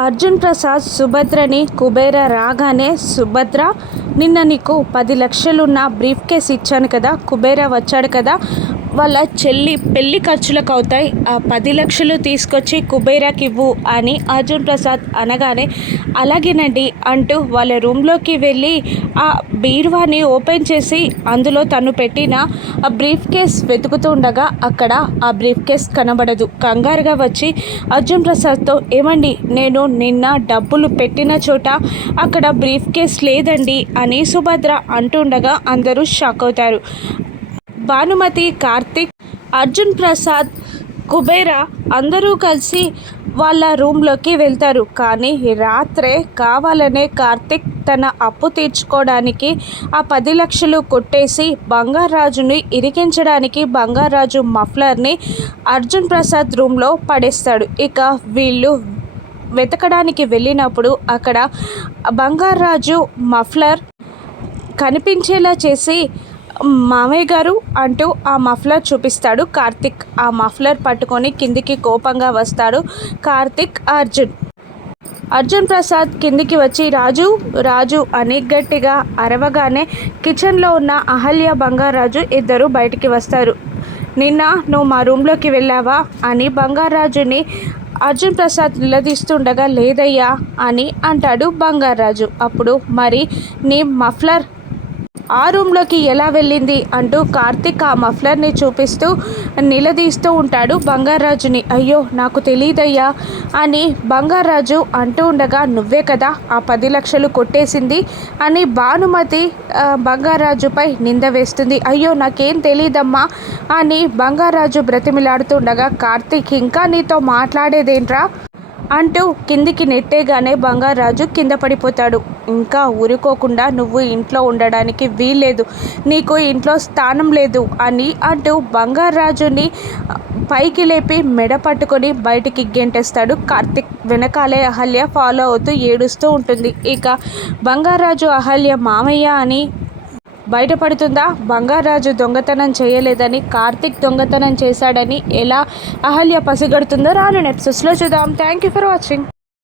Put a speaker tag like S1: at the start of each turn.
S1: అర్జున్ ప్రసాద్ సుభద్రని కుబేర రాగానే సుభద్ర నిన్న నీకు పది లక్షలున్న బ్రీఫ్ కేస్ ఇచ్చాను కదా కుబేర వచ్చాడు కదా వాళ్ళ చెల్లి పెళ్ళి ఖర్చులకు అవుతాయి. ఆ పది లక్షలు తీసుకొచ్చి కుబేరాకి ఇవ్వు అని అర్జున్ ప్రసాద్ అనగానే అలాగేనండి అంటూ వాళ్ళ రూమ్లోకి వెళ్ళి ఆ బీరువాని ఓపెన్ చేసి అందులో తను పెట్టిన ఆ బ్రీఫ్ కేస్ వెతుకుతూ ఉండగా అక్కడ ఆ బ్రీఫ్ కేస్ కనబడదు. కంగారుగా వచ్చి అర్జున్ ప్రసాద్తో ఏమండి నేను నిన్న డబ్బులు పెట్టిన చోట అక్కడ బ్రీఫ్ కేస్ లేదండి అని సుభద్ర అంటుండగా అందరూ షాక్ అవుతారు. భానుమతి కార్తిక్ అర్జున్ ప్రసాద్ కుబేర అందరూ కలిసి వాళ్ళ రూమ్లోకి వెళ్తారు. కానీ రాత్రే కావాలనే కార్తిక్ తన అప్పు తీర్చుకోవడానికి ఆ పది లక్షలు కొట్టేసి బంగారాజుని ఇరికించడానికి బంగారాజు మఫ్లర్ని అర్జున్ ప్రసాద్ రూమ్లో పడేస్తాడు. ఇక వీళ్ళు వెతకడానికి వెళ్ళినప్పుడు అక్కడ బంగారాజు మఫ్లర్ కనిపించేలా చేసి మామయ్య గారు అంటూ ఆ మఫ్లర్ చూపిస్తాడు. కార్తిక్ ఆ మఫ్లర్ పట్టుకొని కిందికి కోపంగా వస్తాడు. కార్తిక్ అర్జున్. అర్జున్ ప్రసాద్ కిందికి వచ్చి రాజు రాజు అని గట్టిగా అరవగానే కిచెన్లో ఉన్న అహల్య బంగారాజు ఇద్దరు బయటికి వస్తారు. నిన్న నువ్వు మా రూమ్లోకి వెళ్ళావా? అని బంగారాజుని అర్జున్ ప్రసాద్ నిలదీస్తుండగా లేదయ్యా అని అంటాడు బంగారాజు. అప్పుడు మరి నీ మఫ్లర్ ఆ రూమ్లోకి ఎలా వెళ్ళింది అంటూ కార్తిక్ ఆ మఫ్లర్ని చూపిస్తూ నిలదీస్తూ ఉంటాడు బంగారాజుని. అయ్యో నాకు తెలియదయ్యా అని బంగారాజు అంటూ ఉండగా నువ్వే కదా ఆ పది లక్షలు కొట్టేసింది అని భానుమతి బంగారాజుపై నింద వేస్తుంది. అయ్యో నాకేం తెలియదమ్మా అని బంగారాజు బ్రతిమిలాడుతుండగా కార్తిక్ ఇంకా నీతో మాట్లాడేదేంట్రా? అంటూ కిందికి నెట్టేగానే బంగారాజు కింద పడిపోతాడు. ఇంకా ఊరుకోకుండా నువ్వు ఇంట్లో ఉండడానికి వీల్లేదు. నీకు ఇంట్లో స్థానం లేదు అని అంటూ బంగారాజుని పైకి లేపి మెడ పట్టుకొని బయటికి గెంటేస్తాడు కార్తిక్. వెనకాలే అహల్య ఫాలో అవుతూ ఏడుస్తూ ఉంటుంది. ఇక బంగారాజు అహల్య మామయ్య అని బయటపడుతుందా? బంగారాజు దొంగతనం చేయలేదని కార్తిక్ దొంగతనం చేశాడని ఎలా అహల్య పసిగడుతుందో రాను ఎపిసోడ్స్లో చూద్దాం. Thank you for watching